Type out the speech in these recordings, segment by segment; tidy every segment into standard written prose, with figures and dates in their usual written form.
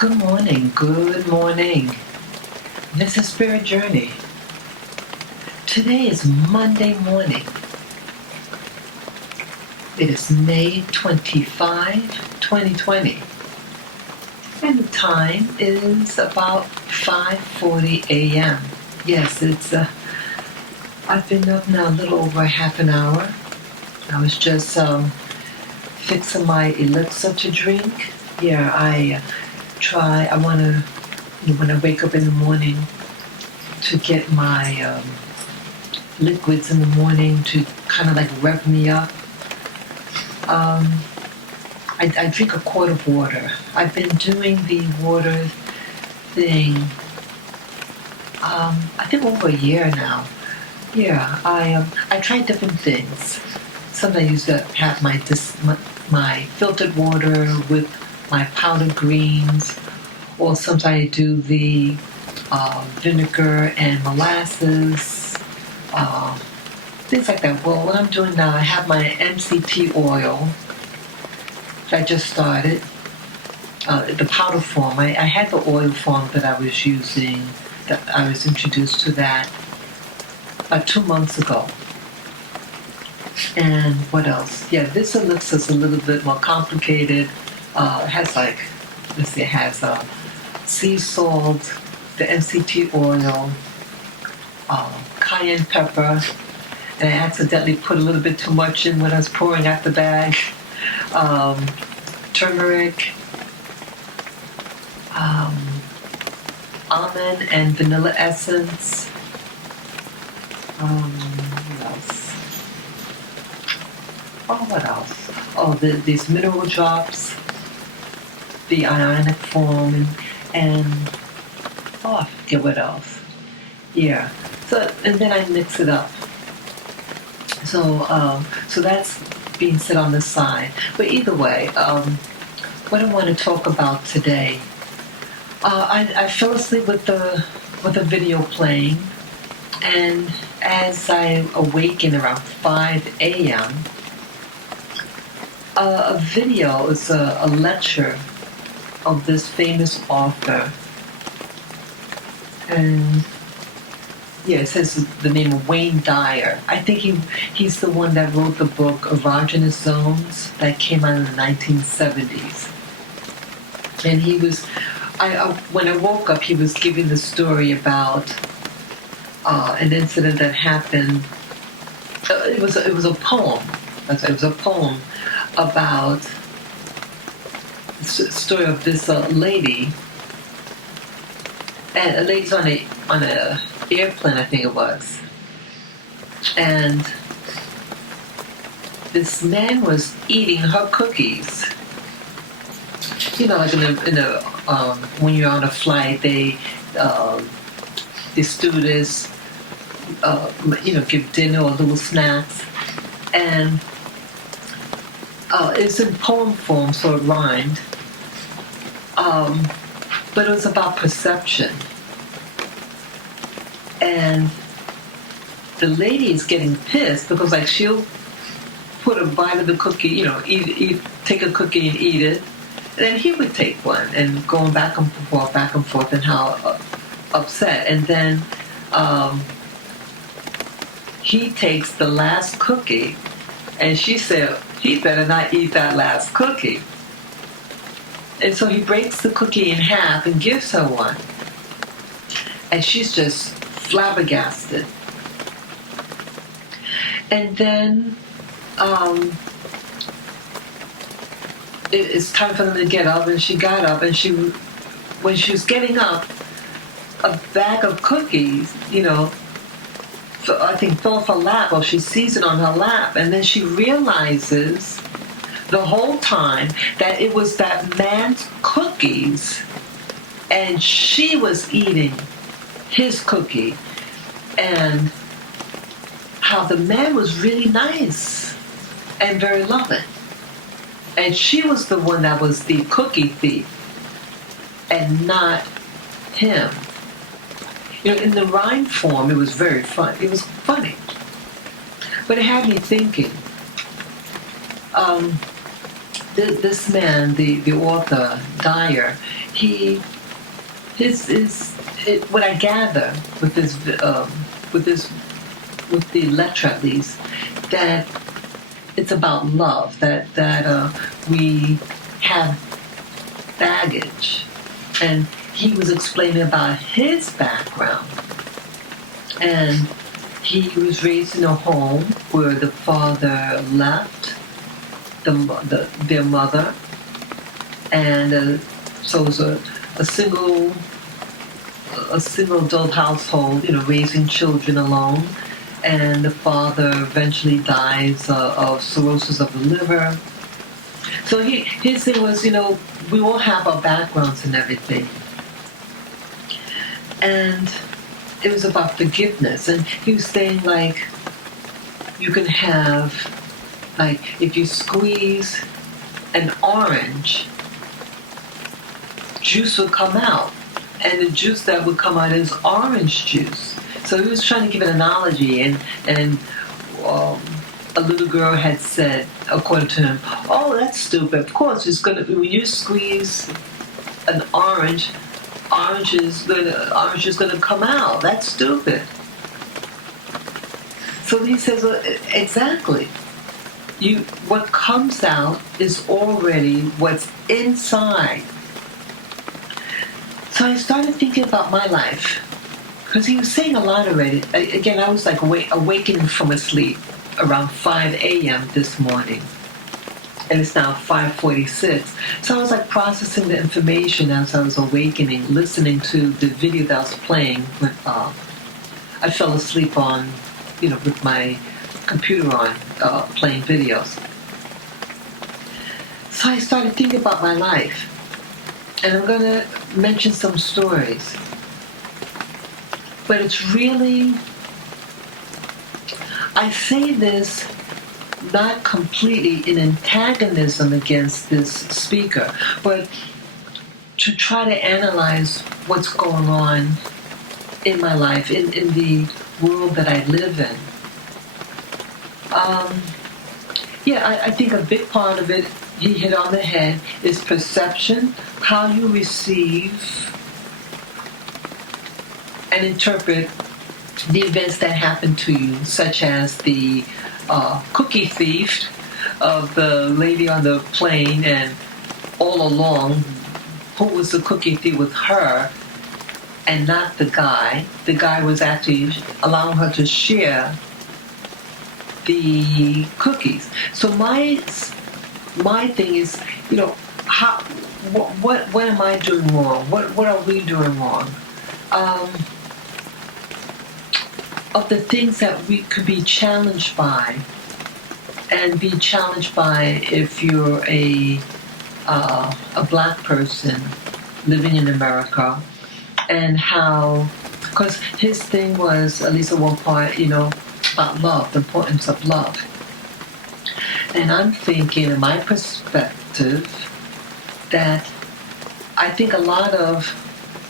Good morning, good morning. This is Spirit Journey. Today is Monday morning. It is May 25, 2020. And the time is about 5:40 a.m. Yes, I've been up now a little over half an hour. I was just fixing my elixir to drink. Yeah, I want to, when I wake up in the morning, to get my liquids in the morning to kind of like rev me up. I drink a quart of water. I've been doing the water thing, I think over a year now. Yeah, I try different things. Sometimes I used to have my filtered water with my powdered greens, or sometimes I do the vinegar and molasses, things like that. Well, what I'm doing now, I have my MCT oil that I just started, the powder form. I had the oil form that I was using, that I was introduced to that about 2 months ago. And what else? Yeah, this elixir is a little bit more complicated. It has it has sea salt, the MCT oil, cayenne pepper, and I accidentally put a little bit too much in when I was pouring out the bag. Turmeric, almond and vanilla essence. What else? Oh, what else? Oh, these mineral drops, the ionic form, and I forget what else. Yeah. So, and then I mix it up. So that's being set on the side. But either way, what I want to talk about today, I fell asleep with the video playing, and as I awaken around 5 a.m., a video is a lecture of this famous author, and yeah, it says the name of Wayne Dyer. I think he's the one that wrote the book Erogenous Zones that came out in the 1970s. And he was, when I woke up, he was giving the story about an incident that happened. It was a poem. It was a poem about the story of this lady. And a lady's on a airplane, I think it was, and this man was eating her cookies. You know, like when you're on a flight, the stewardess, give dinner or little snacks, and it's in poem form, so it rhymed. But it was about perception. And the lady is getting pissed because, like, she'll put a bite of the cookie, take a cookie and eat it. And then he would take one, and going back and forth, and how upset. And then he takes the last cookie, and she said, he better not eat that last cookie. And so he breaks the cookie in half and gives her one. And she's just flabbergasted. And then it's time for them to get up, and she got up, and when she was getting up, a bag of cookies, I think fell off her lap, or she sees it on her lap, and then she realizes the whole time that it was that man's cookies, and she was eating his cookie, and how the man was really nice and very loving, and she was the one that was the cookie thief and not him. In the rhyme form, it was very fun. It was funny, but it had me thinking. this man, the author Dyer, what I gather with the lecture at least, that it's about love, that we have baggage, and he was explaining about his background, and he was raised in a home where the father left their mother, and so it was a single adult household, raising children alone. And the father eventually dies of cirrhosis of the liver. So his thing was, we all have our backgrounds and everything. And it was about forgiveness. And he was saying, like, you can have, like, if you squeeze an orange, juice will come out. And the juice that would come out is orange juice. So he was trying to give an analogy, and a little girl had said, according to him, "Oh, that's stupid. Of course, when you squeeze an orange is gonna come out. That's stupid." So he says, well, exactly. What comes out is already what's inside. So I started thinking about my life. Because he was saying a lot already. Again, I was like awakening from a sleep around 5 a.m. this morning. And it's now 5:46. So I was like processing the information as I was awakening, listening to the video that was playing. When I fell asleep on, with my computer on, playing videos. So I started thinking about my life. And I'm going to mention some stories. But it's really, I say this not completely in antagonism against this speaker, but to try to analyze what's going on in my life, in the world that I live in. I think a big part of it, he hit on the head, is perception, how you receive and interpret the events that happen to you, such as the cookie thief of the lady on the plane, and all along, who was the cookie thief with her and not the guy. The guy was actually allowing her to share the cookies. So my thing is, what am I doing wrong? What are we doing wrong? Of the things that we could be challenged by, and be challenged by if you're a black person living in America, and how, because his thing was, at least at one point, about love, the importance of love. And I'm thinking, in my perspective, that I think a lot of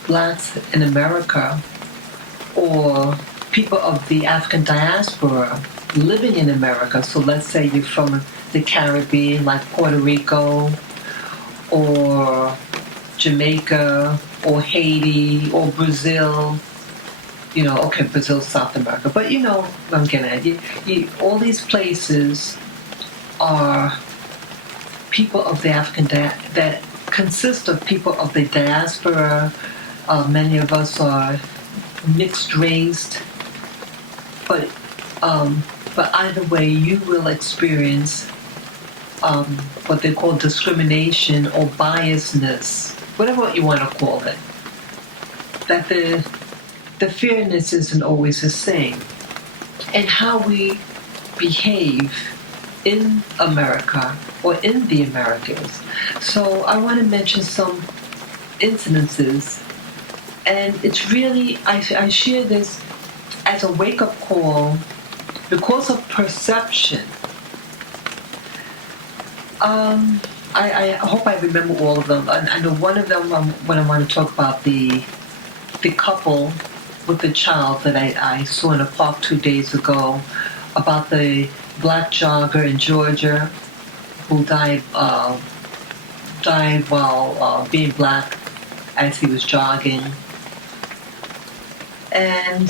blacks in America, or people of the African diaspora living in America, so let's say you're from the Caribbean, like Puerto Rico, or Jamaica, or Haiti, or Brazil, Brazil's South America, but what I'm getting at. All these places are people of the African that consist of people of the diaspora. Many of us are mixed raced, but either way, you will experience what they call discrimination or biasness, whatever you want to call it. That the fairness isn't always the same, and how we behave in America or in the Americas. So I want to mention some incidences, and it's really, I share this as a wake-up call because of perception. I hope I remember all of them. I know one of them, when I want to talk about the couple with the child that I saw in a park 2 days ago, about the black jogger in Georgia who died died while being black as he was jogging. And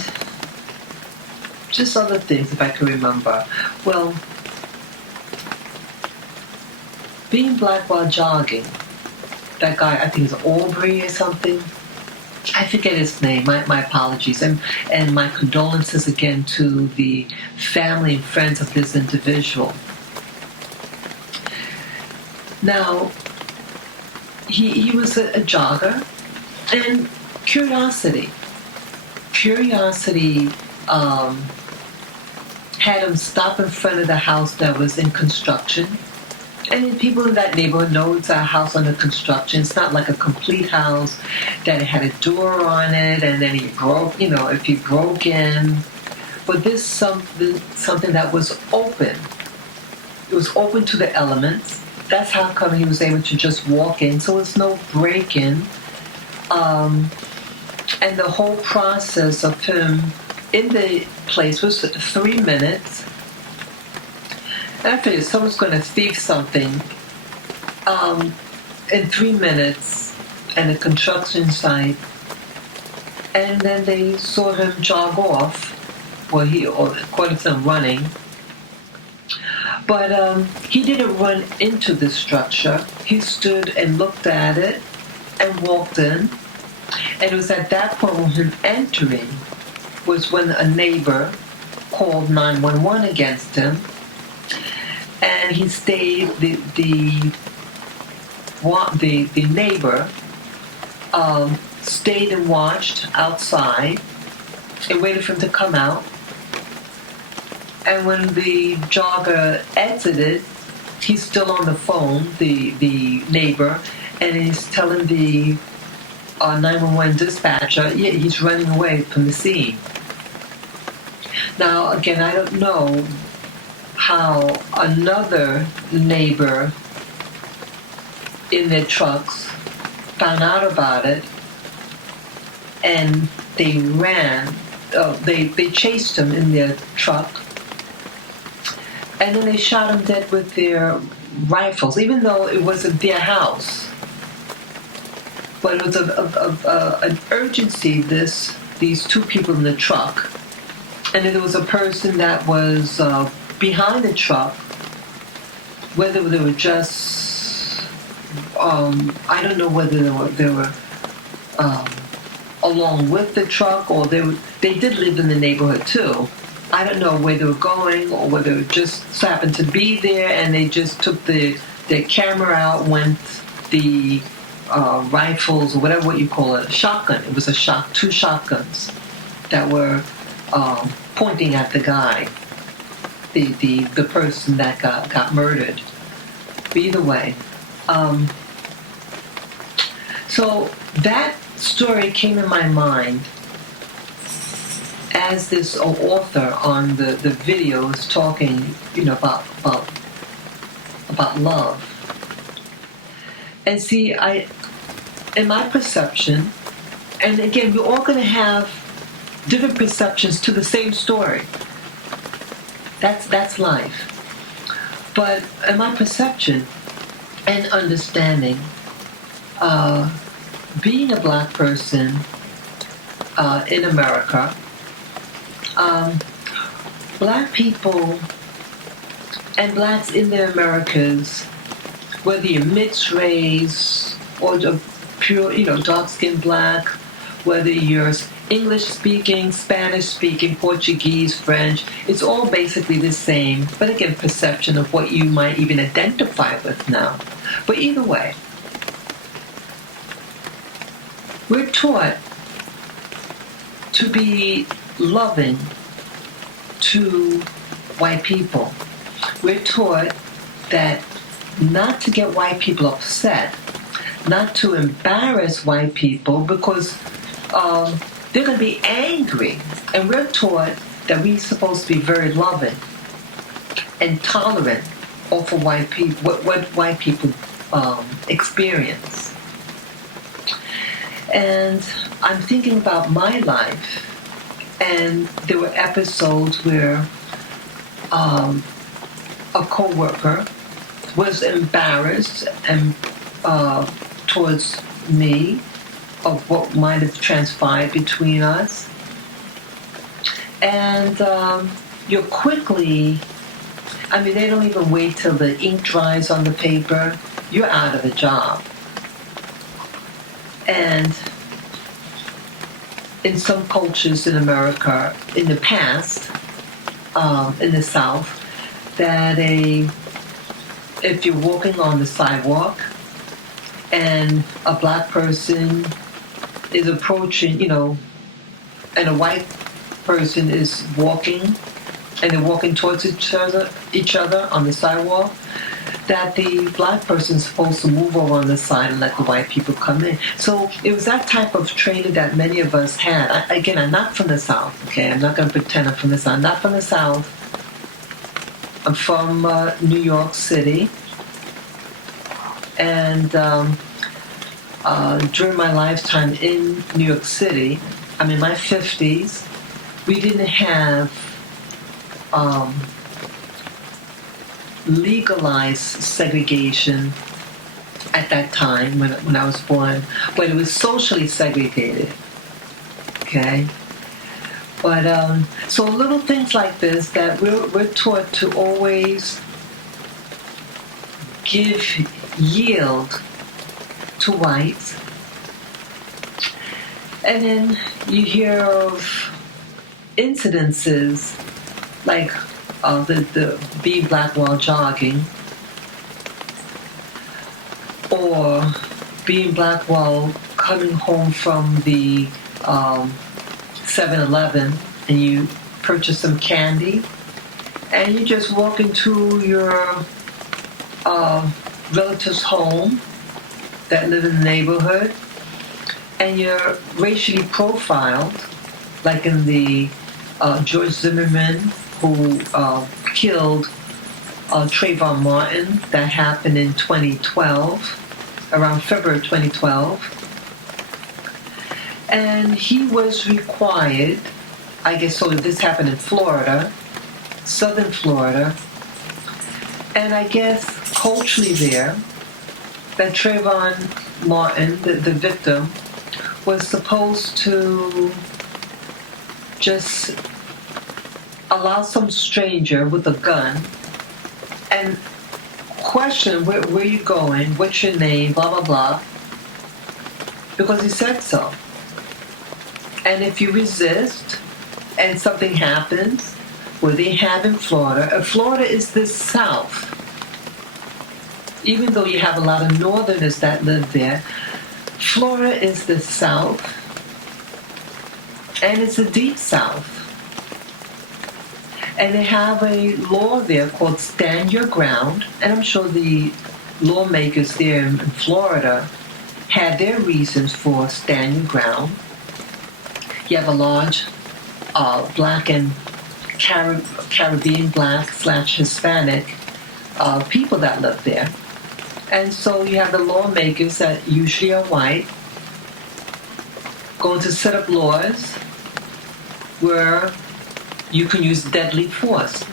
just other things, if I can remember. Well, being black while jogging, that guy, I think it's Aubrey or something. I forget his name. My apologies. And my condolences again to the family and friends of this individual. Now, he was a jogger, and curiosity had him stop in front of the house that was in construction. And people in that neighborhood know it's a house under construction. It's not like a complete house that it had a door on it, and then he broke, if he broke in. But this something that was open. It was open to the elements. That's how come he was able to just walk in. So it's no break-in. And the whole process of him in the place was 3 minutes. And I figured someone's going to thief something in 3 minutes at a construction site, and then they saw him jog off. Well, according to them, running. But he didn't run into the structure. He stood and looked at it and walked in. And it was at that point when him entering was when a neighbor called 911 against him. And he stayed. The neighbor stayed and watched outside and waited for him to come out. And when the jogger exited, he's still on the phone, the neighbor, and he's telling the 911 dispatcher, he's running away from the scene. Now, again, I don't know how another neighbor in their trucks found out about it, and they ran. They chased him in their truck, and then they shot him dead with their rifles, even though it wasn't their house. But it was an urgency. These two people in the truck, and then there was a person that was behind the truck, whether they were just, I don't know whether they were along with the truck, or they did live in the neighborhood too. I don't know where they were going, or whether it just happened to be there and they just took their camera out, went the rifles, or whatever you call it, a shotgun. It was two shotguns that were pointing at the guy. The person that got murdered. But either way. So that story came in my mind as this author on the video is talking, about love. And see, in my perception, and again, we're all going to have different perceptions to the same story. That's life. But in my perception and understanding, being a black person in America, black people and blacks in the Americas, whether you're mixed race or pure, dark-skinned black, whether you're English-speaking, Spanish-speaking, Portuguese, French, it's all basically the same, but again, perception of what you might even identify with now. But either way, we're taught to be loving to white people. We're taught that not to get white people upset, not to embarrass white people because they're going to be angry. And we're taught that we're supposed to be very loving and tolerant of white people, what white people experience. And I'm thinking about my life, and there were episodes where a coworker was embarrassed and towards me of what might have transpired between us. And you're quickly, I mean, they don't even wait till the ink dries on the paper. You're out of the job. And in some cultures in America, in the past, in the South, that if you're walking on the sidewalk and a black person is approaching, and a white person is walking, and they're walking towards each other on the sidewalk, that the black person's supposed to move over on the side and let the white people come in. So it was that type of training that many of us had. I'm not from the South, okay? I'm not going to pretend I'm from the South. I'm not from the South. I'm from New York City. And during my lifetime in New York City, I'm in my 50s, we didn't have legalized segregation at that time when I was born, but it was socially segregated. Okay? But so little things like this that we're taught to always yield to whites. And then you hear of incidences like the being black while jogging, or being black while coming home from the 7-Eleven and you purchase some candy and you just walk into your relative's home that live in the neighborhood and you're racially profiled, like in the George Zimmerman who killed Trayvon Martin. That happened in 2012, around February 2012. And he was required, I guess, so this happened in Florida, southern Florida, and I guess culturally there, that Trayvon Martin, the victim, was supposed to just allow some stranger with a gun and question where are you going, what's your name, blah, blah, blah, because he said so. And if you resist and something happens, what they have in Florida, Florida is the South. Even though you have a lot of Northerners that live there, Florida is the South, and it's the deep South. And they have a law there called Stand Your Ground, and I'm sure the lawmakers there in Florida had their reasons for Stand Your Ground. You have a large black and Caribbean black / Hispanic people that live there. And so you have the lawmakers that usually are white going to set up laws where you can use deadly force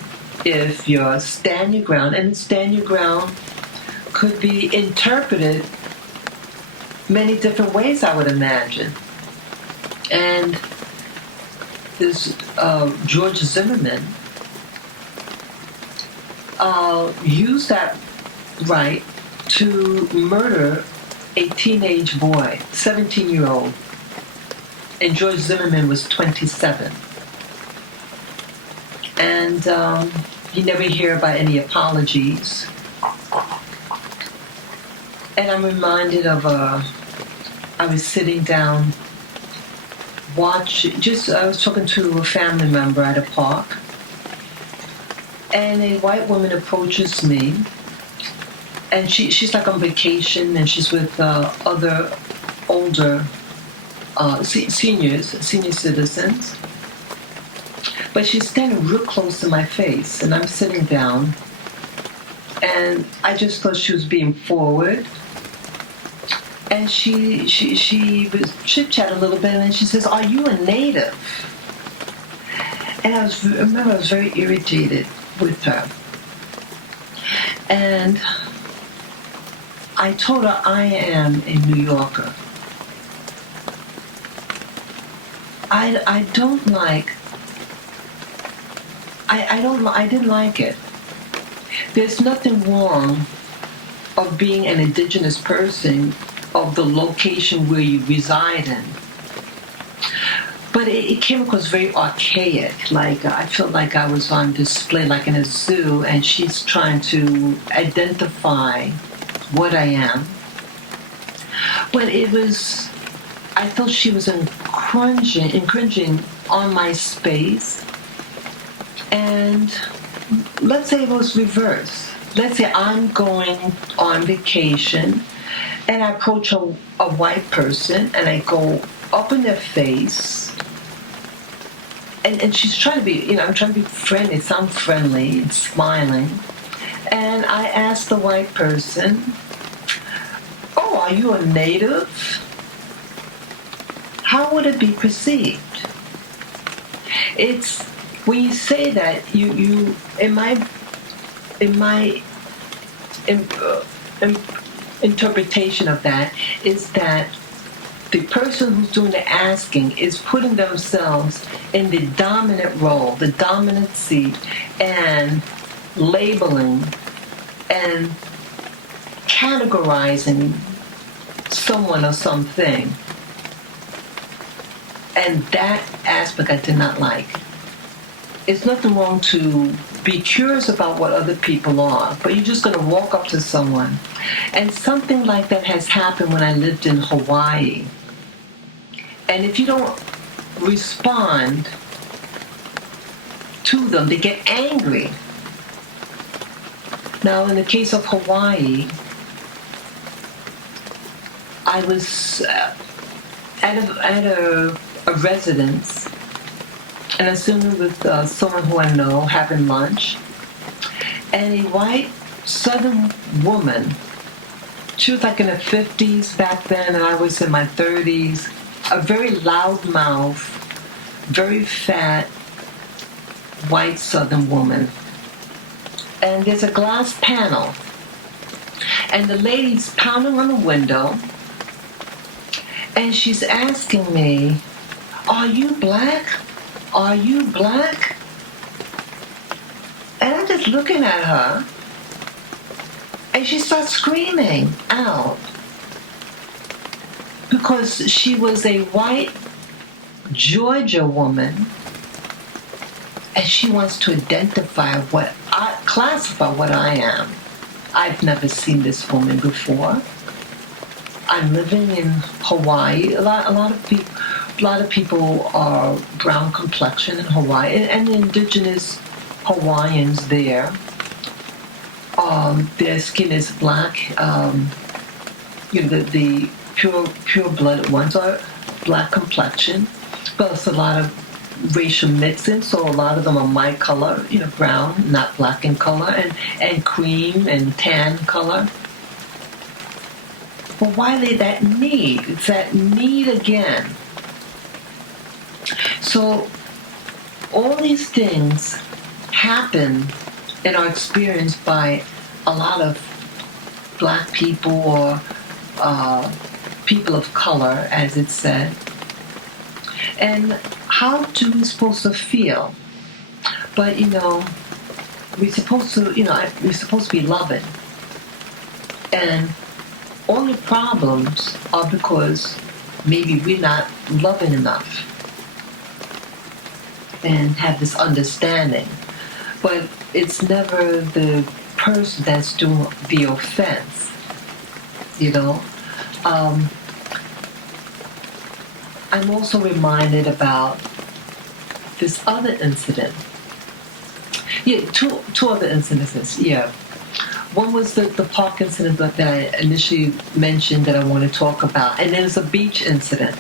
if you stand your ground. And stand your ground could be interpreted many different ways, I would imagine. And this George Zimmerman used that right to murder a teenage boy, 17-year-old. And George Zimmerman was 27. And you never hear about any apologies. And I'm reminded of I was sitting down, I was talking to a family member at a park, and a white woman approaches me, and she's like on vacation, and she's with other older senior citizens, but she's standing real close to my face, and I'm sitting down, and I just thought she was being forward. And she was chit-chat a little bit, and she says, "Are you a native?" And I remember I was very irritated with her. And I told her I am a New Yorker. I don't like. I didn't like it. There's nothing wrong of being an indigenous person of the location where you reside in. But it came across very archaic. Like, I felt like I was on display, like in a zoo, and she's trying to identify what I am. But it was, I felt she was infringing on my space. And let's say it was reversed. Let's say I'm going on vacation and I approach a white person and I go up in their face. And she's trying to be, I'm trying to be friendly, sound friendly and smiling. And I asked the white person, "Oh, are you a native?" How would it be perceived? It's when you say that, you in my interpretation of that is that the person who's doing the asking is putting themselves in the dominant role, the dominant seat, and labeling and categorizing someone or something. And that aspect I did not like. It's nothing wrong to be curious about what other people are, but you're just going to walk up to someone. And something like that has happened when I lived in Hawaii. And if you don't respond to them, they get angry. Now, in the case of Hawaii, I was at a residence, and I was sitting with someone who I know having lunch, and a white Southern woman. She was like in her 50s back then, and I was in my 30s. A very loud mouth, very fat, white Southern woman. And there's a glass panel. And the lady's pounding on the window. And she's asking me, "Are you black? Are you black?" And I'm just looking at her. And she starts screaming out. Because she was a white Georgia woman, and she wants to classify what I am. I've never seen this woman before. I'm living in Hawaii. A lot of people are brown complexion in Hawaii, and the indigenous Hawaiians there. Their skin is black. The pure-blooded ones are black complexion, but it's a lot of racial mixing, so a lot of them are my color, brown, not black in color, and cream and tan color. But why that need? It's that need again. So all these things happen and are experienced by a lot of black people or people of color, as it said. And how do we supposed to feel? But we're supposed to be loving. And all the problems are because maybe we're not loving enough and have this understanding. But it's never the person that's doing the offense, I'm also reminded about this other incident. Yeah, two other incidences, yeah. One was the park incident that I initially mentioned that I want to talk about. And there's a beach incident.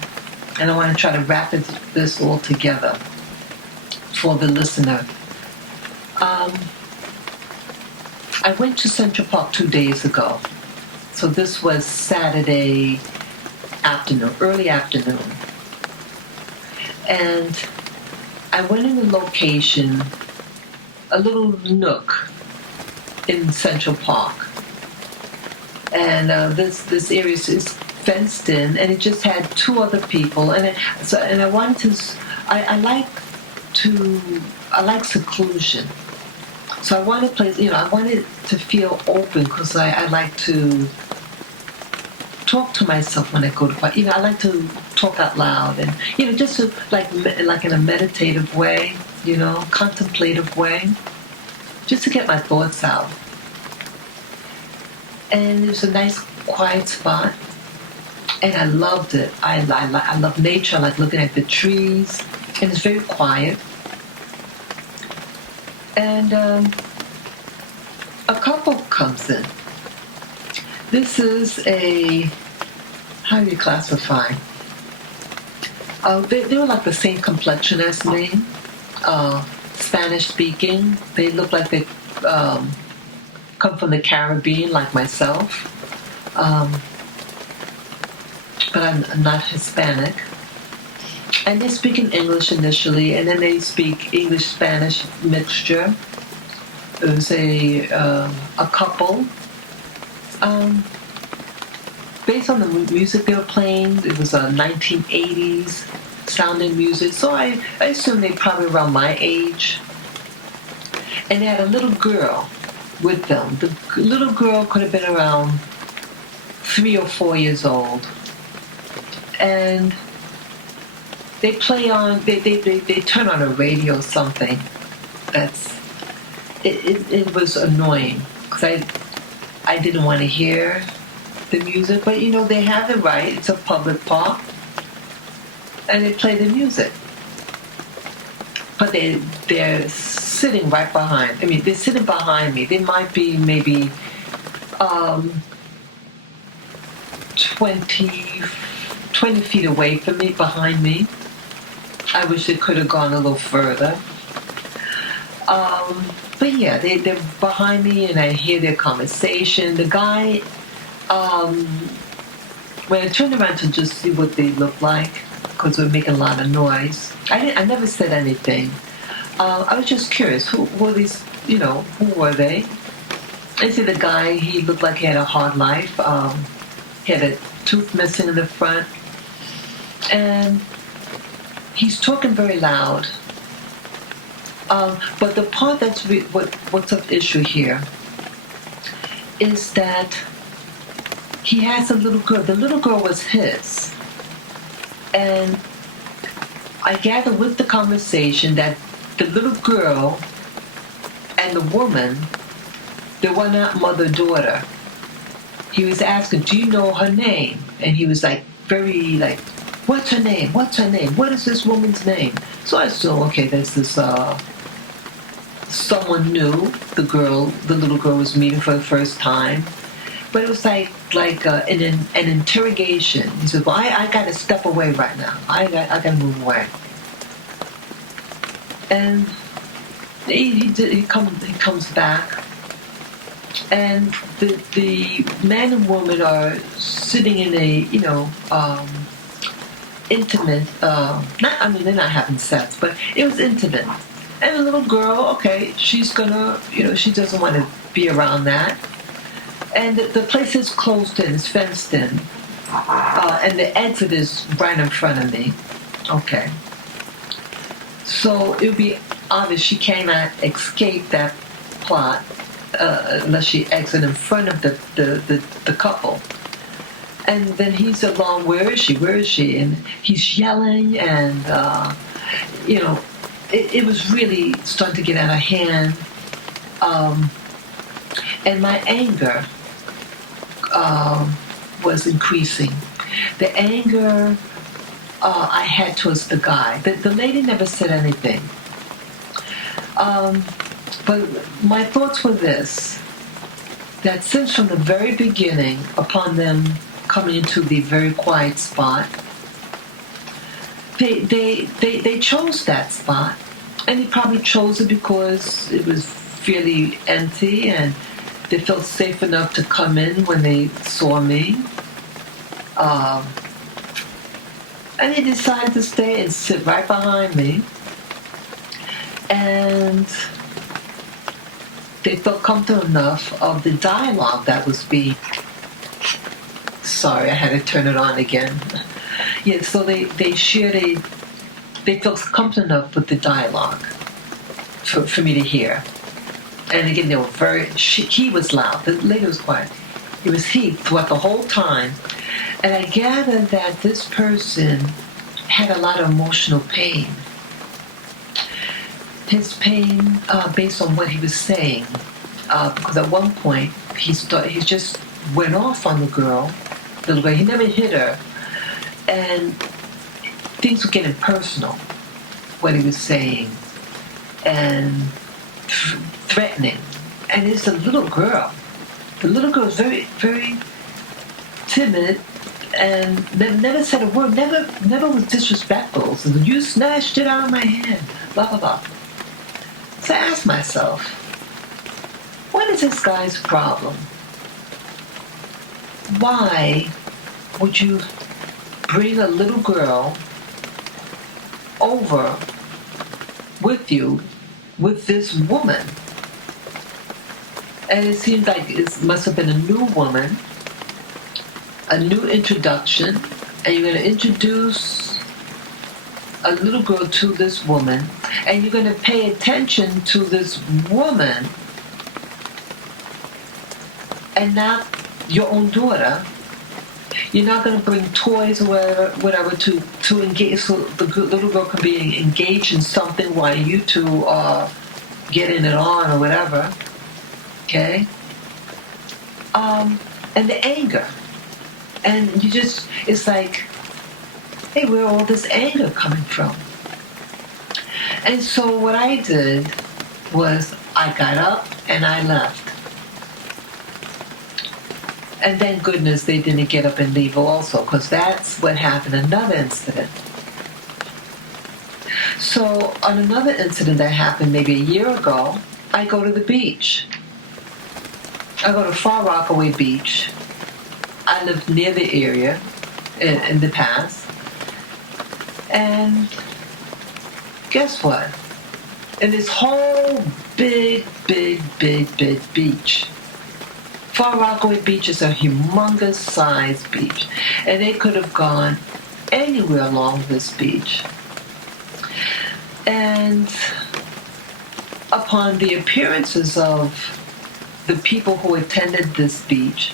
And I want to try to wrap this all together for the listener. I went to Central Park 2 days ago. So this was Saturday afternoon, early afternoon. And I went in a location, a little nook in Central Park. and this area is fenced in, and it just had two other people, and I wanted to. I like to. I like seclusion. So I wanted place, I wanted to feel open because I like to talk to myself when I go to quiet. I like to talk out loud and, just to, like in a meditative way, contemplative way, just to get my thoughts out. And it was a nice quiet spot, and I loved it. I love nature. I like looking at the trees, and it's very quiet. And a couple comes in. This is how do you classify? They were like the same complexion as me, Spanish speaking. They look like they come from the Caribbean, like myself. But I'm not Hispanic. And they speak in English initially, and then they speak English-Spanish mixture. It was a couple. Based on the music they were playing, it was a 1980s sounding music, so I assume they're probably around my age. And they had a little girl with them. The little girl could have been around 3 or 4 years old. And they turn on a radio or something. It was annoying because I didn't want to hear the music, but they have the right. It's a public park, and they play the music. But they're sitting right behind. They're sitting behind me. They might be maybe 20 feet away from me, behind me. I wish it could have gone a little further. But yeah, they're behind me, and I hear their conversation. The guy, when I turned around to just see what they looked like, because they were making a lot of noise, I never said anything. I was just curious, who were these, who were they? I see the guy, he looked like he had a hard life. He had a tooth missing in the front. And he's talking very loud. But the part that's what's of issue here is that he has a little girl. The little girl was his. And I gather with the conversation that the little girl and the woman, they were not mother-daughter. He was asking, do you know her name? And he was very what's her name? What's her name? What is this woman's name? So I assume, okay, there's this, someone new, the little girl was meeting for the first time. But it was like an interrogation. He said, well, I got to step away right now. I got to move away. And he comes back. And the man and woman are sitting in a, intimate, they're not having sex, but it was intimate. And the little girl, okay, she's gonna, she doesn't want to be around that. And the place is closed in, it's fenced in. And the exit is right in front of me. Okay. So it would be obvious she cannot escape that plot unless she exits in front of the couple. And then he's along, where is she? Where is she? And he's yelling, and, it was really starting to get out of hand. And my anger was increasing. The anger I had towards the guy. The lady never said anything. But my thoughts were this, that since from the very beginning, upon them coming into the very quiet spot, they chose that spot, and they probably chose it because it was fairly empty and they felt safe enough to come in when they saw me. And they decided to stay and sit right behind me. And they felt comfortable enough of the dialogue that was being sorry, I had to turn it on again. Yeah, so they shared they felt comfortable enough with the dialogue for me to hear. And again, they were he was loud, the lady was quiet. It was he throughout the whole time. And I gathered that this person had a lot of emotional pain. His pain, based on what he was saying, because at one point he just went off on the little girl. He never hit her, and things were getting personal. What he was saying, and threatening, and it's a little girl. The little girl was very, very timid, and never said a word. Never was disrespectful. So you snatched it out of my hand. Blah blah blah. So I asked myself, what is this guy's problem? Why would you bring a little girl over with you with this woman? And it seemed like it must have been a new woman, a new introduction, and you're going to introduce a little girl to this woman, and you're going to pay attention to this woman and not your own daughter. You're not going to bring toys or whatever to engage, so the little girl can be engaged in something while you two are getting it on or whatever. Okay? And the anger. And it's like, hey, where all this anger coming from? And so what I did was I got up and I left. And thank goodness they didn't get up and leave also, because that's what happened, another incident. So on another incident that happened maybe a year ago, I go to the beach. I go to Far Rockaway Beach. I lived near the area in the past. And guess what? In this whole big beach, Far Rockaway Beach is a humongous sized beach. And they could have gone anywhere along this beach. And upon the appearances of the people who attended this beach,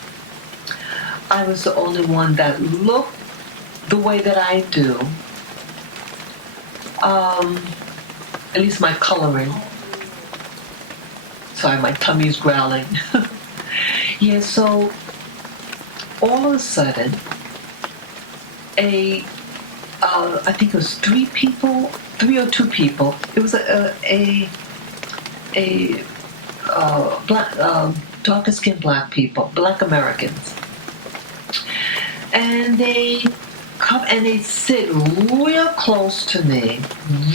I was the only one that looked the way that I do. At least my coloring. Sorry, my tummy's growling. Yeah, so all of a sudden, I think it was 3 or 2 people. It was a black, darker skinned black people, black Americans. And they come and they sit real close to me,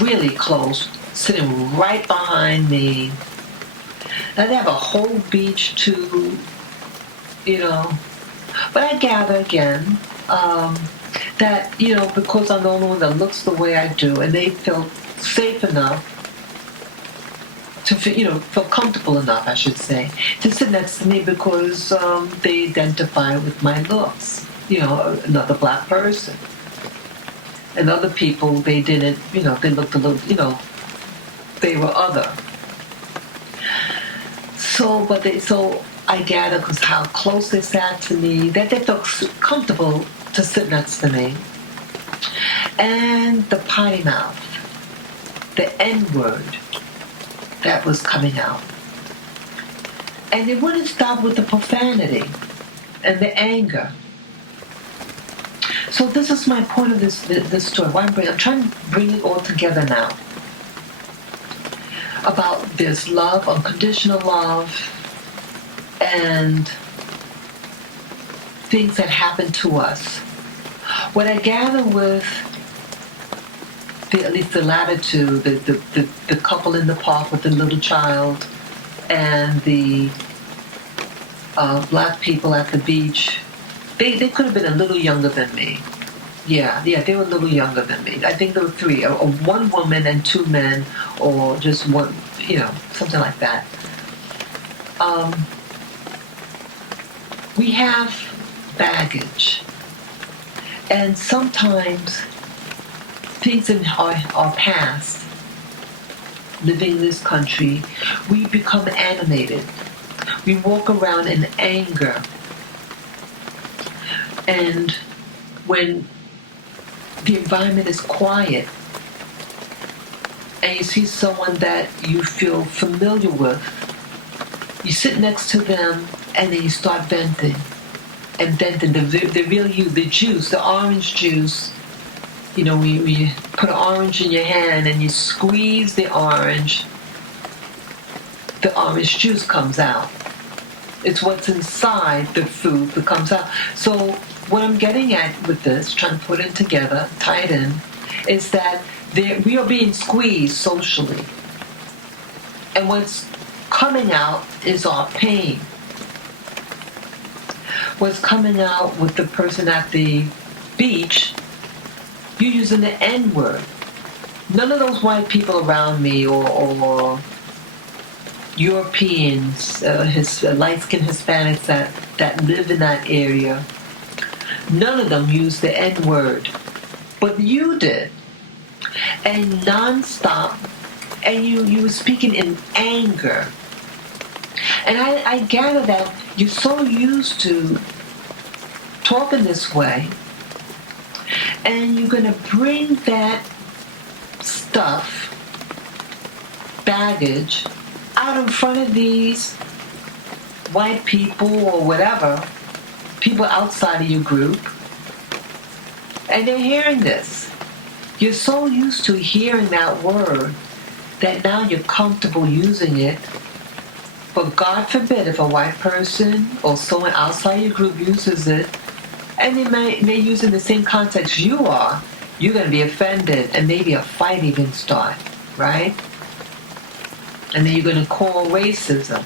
really close, sitting right behind me. Now they have a whole beach to, but I gather again that, because I'm the only one that looks the way I do, and they feel safe enough to feel comfortable enough, I should say, to sit next to me because they identify with my looks. Another black person. And other people, they didn't, they looked a little, they were other. So I gather because how close they sat to me, that they felt comfortable to sit next to me. And the potty mouth, the N-word that was coming out. And they wouldn't stop with the profanity and the anger. So this is my point of this story. I'm trying to bring it all together now. About this love, unconditional love, and things that happen to us. What I gather with at least the latter two, the couple in the park with the little child, and the black people at the beach, they could have been a little younger than me. Yeah, they were a little younger than me. I think there were 3, or 1 woman and 2 men, or just one, something like that. We have baggage. And sometimes things in our past, living in this country, we become animated. We walk around in anger. And when the environment is quiet and you see someone that you feel familiar with, you sit next to them and then you start venting. And venting the real you, the juice, the orange juice. You know, we put an orange in your hand and you squeeze the orange juice comes out. It's what's inside the food that comes out. So what I'm getting at with this, trying to put it together, tie it in, is that we are being squeezed socially. And what's coming out is our pain. What's coming out with the person at the beach, you're using the N-word. None of those white people around me or Europeans, light-skinned Hispanics that live in that area, none of them use the N-word. But you did. And nonstop, and you were speaking in anger. And I gather that you're so used to talking this way, and you're going to bring that stuff, baggage, out in front of these white people or whatever, people outside of your group, and they're hearing this. You're so used to hearing that word that now you're comfortable using it. But God forbid if a white person or someone outside your group uses it, and they may use it in the same context you are, you're going to be offended and maybe a fight even start, right? And then you're going to call racism.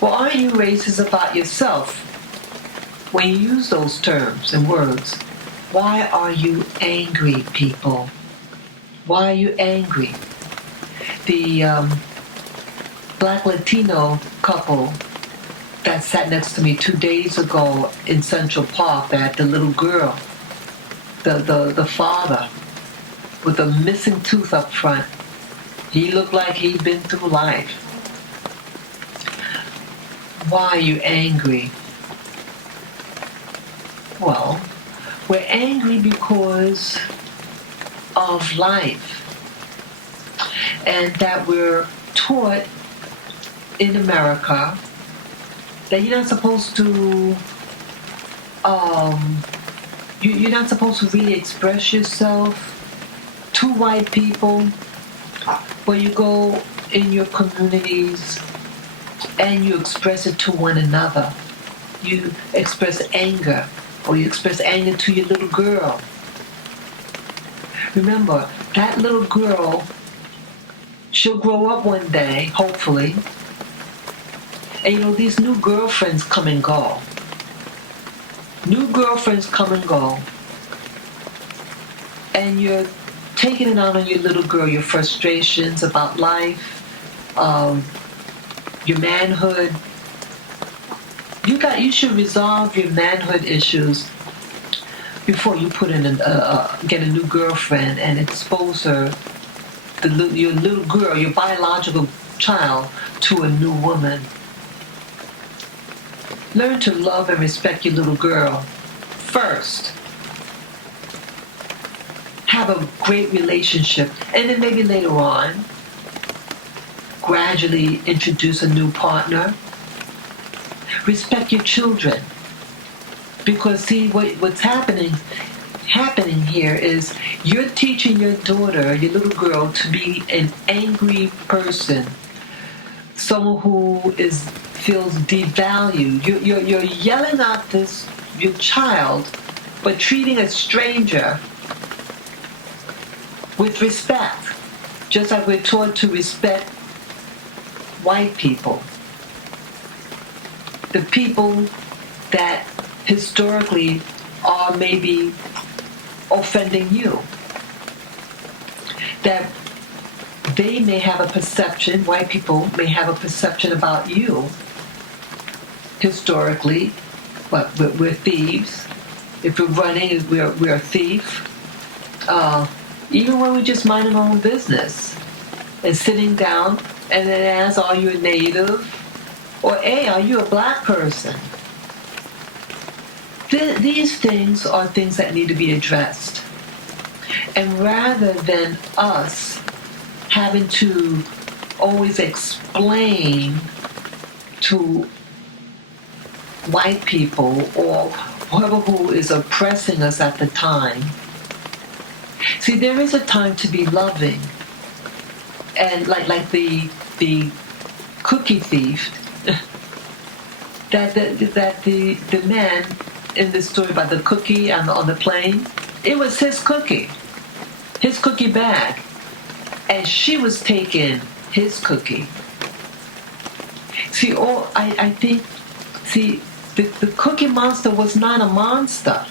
Well, aren't you racist about yourself when you use those terms and words? Why are you angry, people? Why are you angry? The Black Latino couple that sat next to me 2 days ago in Central Park, that the little girl, the father with a missing tooth up front, he looked like he'd been through life. Why are you angry? Well, we're angry because of life, and that we're taught in America that you're not supposed to you're not supposed to really express yourself to white people, but you go in your communities and you express it to one another. You express anger, or you express anger to your little girl. Remember, that little girl, she'll grow up one day, hopefully, and you know, these new girlfriends come and go. New girlfriends come and go. And you're taking it out on your little girl, your frustrations about life, your manhood. You should resolve your manhood issues before you put in get a new girlfriend and expose her, your little girl, your biological child, to a new woman. Learn to love and respect your little girl first. Have a great relationship, and then maybe later on, gradually introduce a new partner. Respect your children. Because see, what's happening here is you're teaching your daughter, your little girl, to be an angry person, someone who feels devalued. You're yelling at your child, but treating a stranger with respect, just like we're taught to respect white people, the people that historically are maybe offending you, that they may have a perception, white people may have a perception about you historically what we're thieves. If we're running, we're a thief. Even when we're just minding our own business and sitting down, and then ask, are you a native? Or A, are you a black person? These things are things that need to be addressed. And rather than us having to always explain to white people or whoever who is oppressing us at the time, see, there is a time to be loving. And like the cookie thief, that the man in this story about the cookie on the plane, it was his cookie bag, and she was taking his cookie. See, I think, the Cookie Monster was not a monster.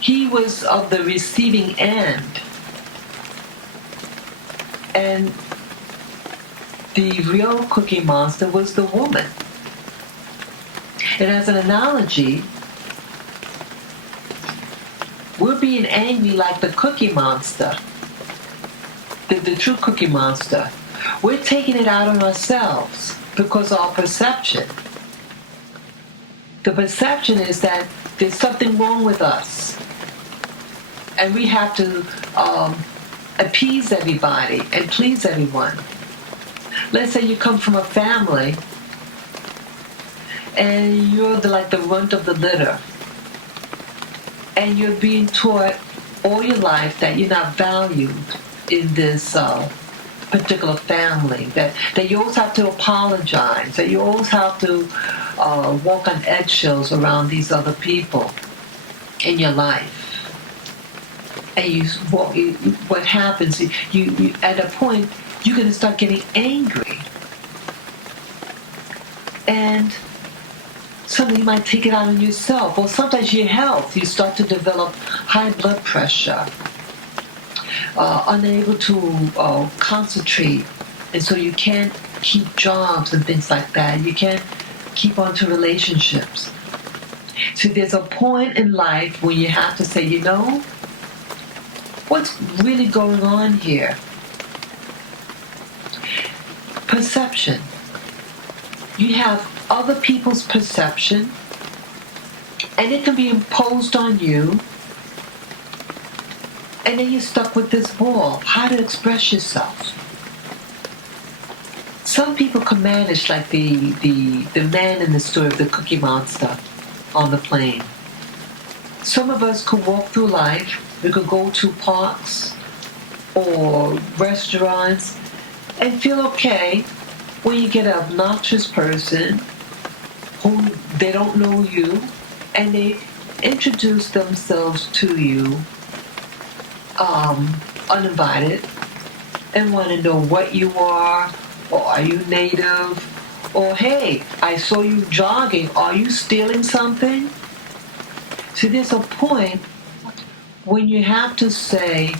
He was of the receiving end. And the real Cookie Monster was the woman. And as an analogy, we're being angry like the Cookie Monster, the true Cookie Monster. We're taking it out on ourselves because of our perception. The perception is that there's something wrong with us, and we have to appease everybody and please everyone. Let's say you come from a family and you're like the runt of the litter, and you're being taught all your life that you're not valued in this particular family, that you always have to apologize, that you always have to walk on eggshells around these other people in your life. And what happens, you at a point, you're going to start getting angry. And sometimes you might take it out on yourself, or sometimes your health. You start to develop high blood pressure, unable to concentrate, and so you can't keep jobs and things like that. You can't keep on to relationships. So there's a point in life where you have to say, what's really going on here? Perception. You have other people's perception, and it can be imposed on you, and then you're stuck with this ball, how to express yourself. Some people can manage, like the man in the story of the Cookie Monster on the plane. Some of us could walk through life. We could go to parks or restaurants and feel okay when you get an obnoxious person who they don't know you, and they introduce themselves to you uninvited and want to know what you are, or are you native, or hey, I saw you jogging, are you stealing something? See, there's a point when you have to say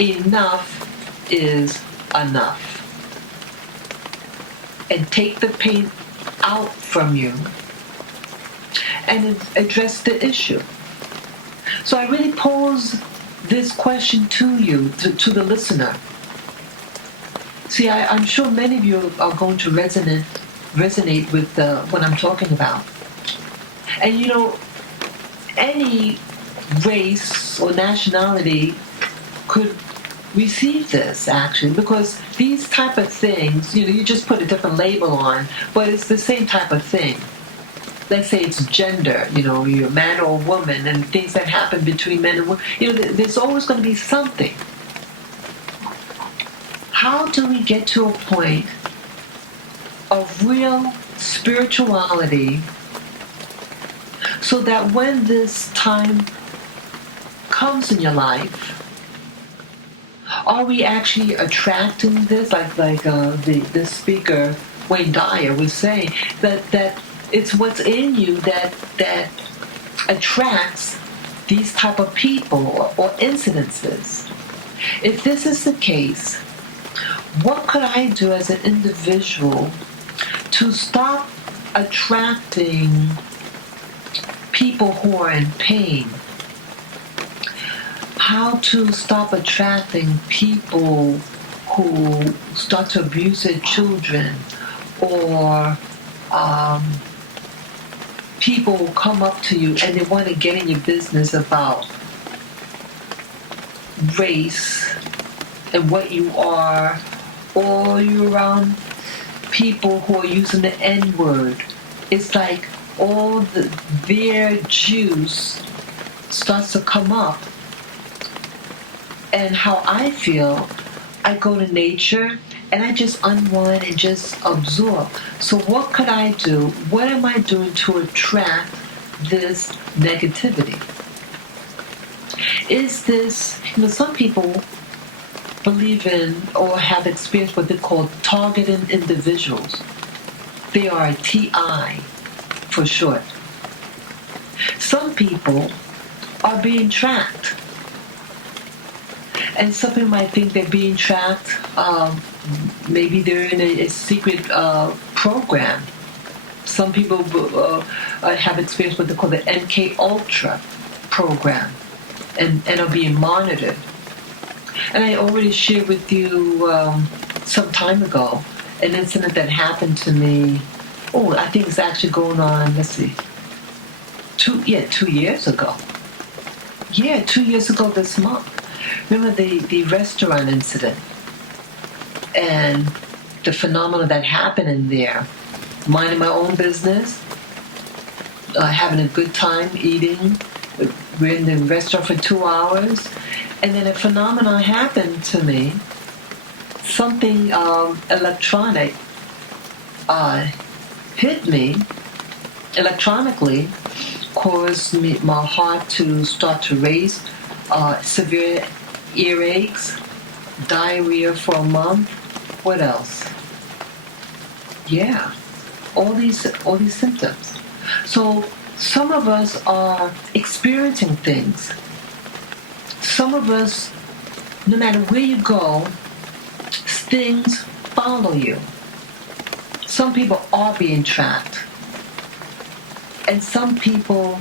enough is enough, and take the pain out from you and address the issue. So I really pose this question to you, to the listener. See, I'm sure many of you are going to resonate with what I'm talking about. And any race or nationality could receive this, actually, because these type of things, you just put a different label on, but it's the same type of thing. Let's say it's gender, you're a man or a woman, and things that happen between men and women, there's always going to be something. How do we get to a point of real spirituality so that when this time comes in your life, are we actually attracting this? Like the speaker Wayne Dyer was saying, that it's what's in you that attracts these type of people or incidences. If this is the case, what could I do as an individual to stop attracting people who are in pain, how to stop attracting people who start to abuse their children, or people who come up to you and they want to get in your business about race and what you are, or you're around people who are using the N-word. It's like all their juice starts to come up. And how I feel, I go to nature and I just unwind and just absorb. So what could I do? What am I doing to attract this negativity? Is this, some people believe in or have experienced what they call targeted individuals. They are TI for short. Some people are being tracked. And some people might think they're being tracked. Maybe they're in a secret program. Some people have experienced what they call the MK Ultra program and are being monitored. And I already shared with you some time ago an incident that happened to me. Oh, I think it's actually going on, let's see, 2 years ago. Yeah, 2 years ago this month. Remember the restaurant incident and the phenomena that happened in there. Minding my own business, having a good time eating. We're in the restaurant for 2 hours, and then a phenomenon happened to me. Something electronic hit me electronically, caused my heart to start to race, severe earaches, diarrhea for a month. What else? Yeah, all these symptoms. So some of us are experiencing things. Some of us, no matter where you go, things follow you. Some people are being tracked. And some people,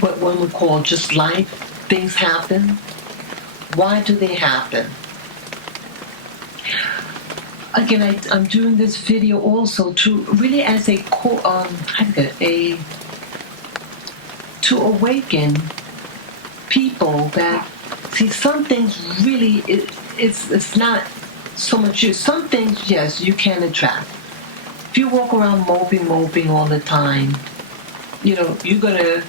what one would call just life, things happen. Why do they happen? Again, I'm doing this video also to really as to awaken people that see some things really it's not so much you. Some things, yes, you can attract. If you walk around moping all the time, you're gonna.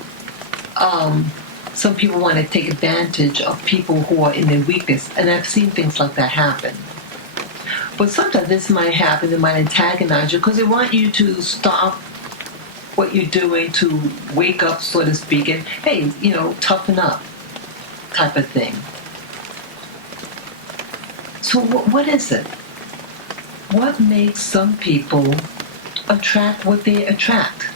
Some people want to take advantage of people who are in their weakness, and I've seen things like that happen. But sometimes this might happen, they might antagonize you because they want you to stop what you're doing, to wake up, so to speak, and hey, toughen up type of thing. So what is it? What makes some people attract what they attract?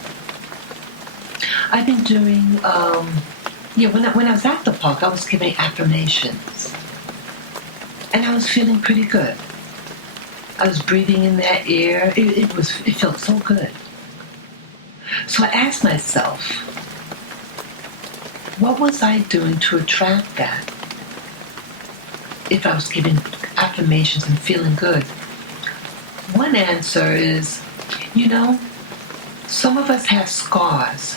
I've been doing, when I was at the park, I was giving affirmations. And I was feeling pretty good. I was breathing in that air. It felt so good. So I asked myself, what was I doing to attract that? If I was giving affirmations and feeling good. One answer is, some of us have scars.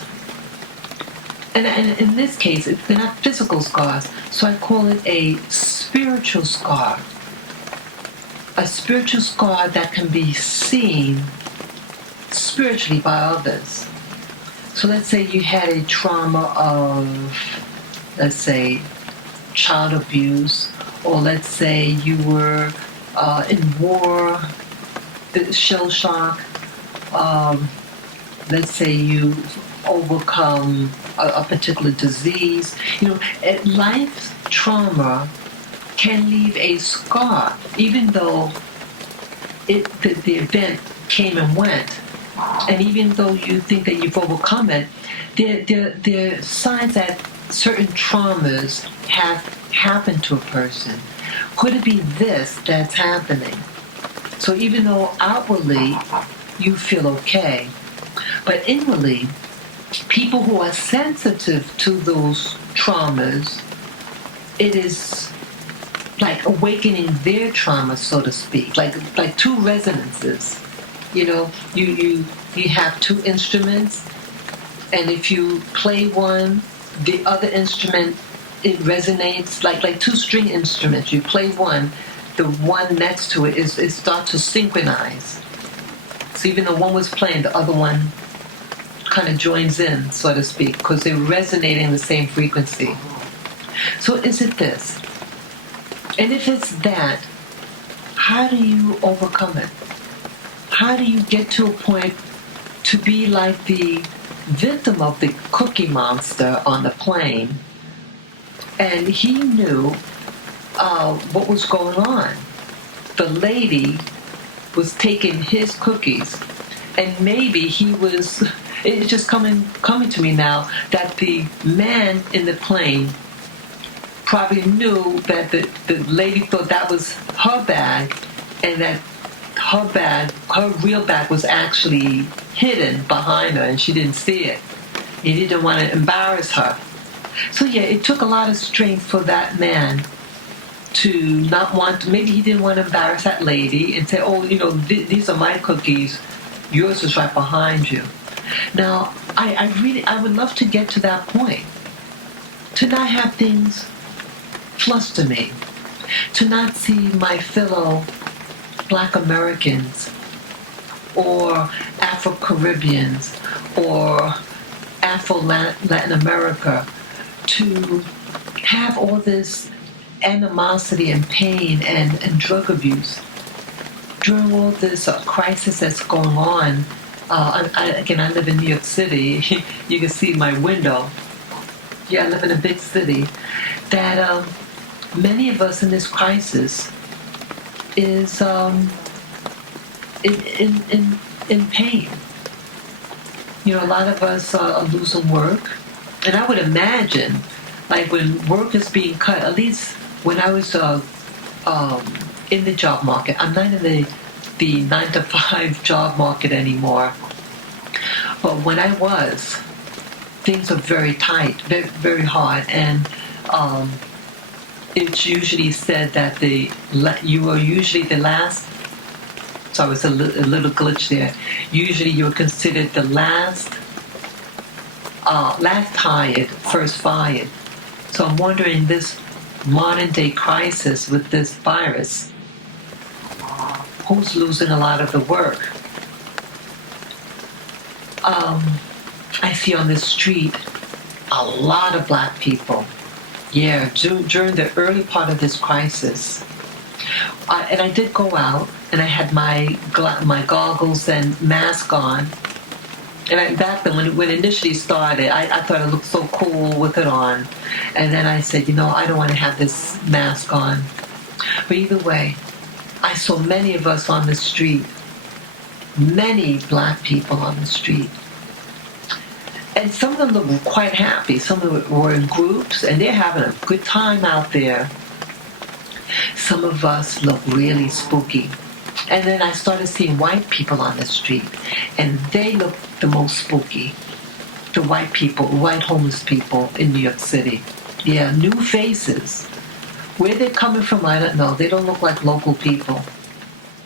And in this case, they're not physical scars, so I call it a spiritual scar. A spiritual scar that can be seen spiritually by others. So let's say you had a trauma of, let's say, child abuse, or let's say you were in war, shell shock. Let's say you've overcome a particular disease. Life trauma can leave a scar, even though the event came and went, and even though you think that you've overcome it, there are signs that certain traumas have happened to a person. Could it be this that's happening? So even though outwardly you feel okay, But inwardly, people who are sensitive to those traumas, it is like awakening their trauma, so to speak, like two resonances. You have two instruments, and if you play one, the other instrument, it resonates like two string instruments. You play one, the one next to it starts to synchronize. So even though one was playing, the other one kind of joins in, so to speak, because they're resonating the same frequency. So is it this? And if it's that, how do you overcome it? How do you get to a point to be like the victim of the Cookie Monster on the plane? And he knew what was going on. The lady was taking his cookies, and maybe he was. It's just coming to me now that the man in the plane probably knew that the lady thought that was her bag, and that her real bag was actually hidden behind her, and she didn't see it. He didn't want to embarrass her. So yeah, it took a lot of strength for that man to not want to, maybe he didn't want to embarrass that lady and say, oh, these are my cookies, yours is right behind you. Now, I would love to get to that point, to not have things fluster me, to not see my fellow Black Americans or Afro-Caribbeans or Afro-Latin America to have all this animosity and pain and drug abuse during all this crisis that's going on. I live in New York City. You can see my window. Yeah, I live in a big city. That many of us in this crisis is in pain. A lot of us are losing work. And I would imagine, like when work is being cut, at least when I was in the job market, I'm not in the 9-to-5 job market anymore. But when I was, things are very tight, very, very hard, and it's usually said that you are usually the last. Sorry, it's a little glitch there. Usually, you're considered the last hired, first fired. So I'm wondering, this modern day crisis with this virus, who's losing a lot of the work? I see on the street a lot of Black people. Yeah, during the early part of this crisis. And I did go out, and I had my goggles and mask on. And back then, when it initially started, I thought it looked so cool with it on. And then I said, I don't want to have this mask on. But either way, I saw many of us on the street, many Black people on the street. And some of them looked quite happy. Some of them were in groups, and they're having a good time out there. Some of us look really spooky. And then I started seeing white people on the street, and they look the most spooky. The white people, white homeless people in New York City. Yeah, new faces. Where they're coming from, I don't know. They don't look like local people.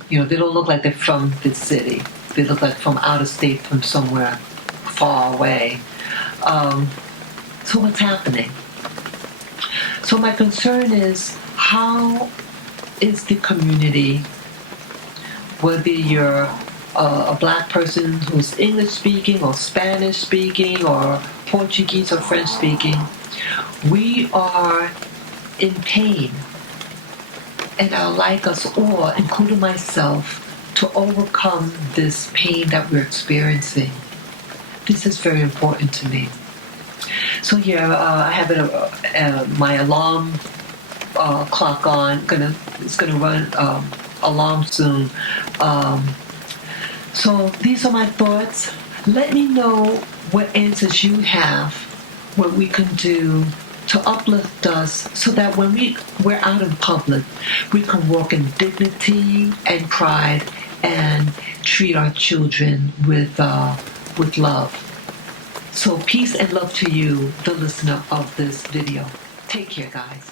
They don't look like they're from the city. They look like from out of state, from somewhere far away. So what's happening? So my concern is, how is the community, whether you're a Black person who's English speaking or Spanish speaking or Portuguese or French speaking, we are in pain. And I would like us all, including myself, to overcome this pain that we're experiencing. This is very important to me. So I have my alarm clock on. It's gonna run alarm soon. So these are my thoughts. Let me know what answers you have, what we can do to uplift us, so that when we're out in public, we can walk in dignity and pride and treat our children with with love. So peace and love to you, the listener of this video. Take care, guys.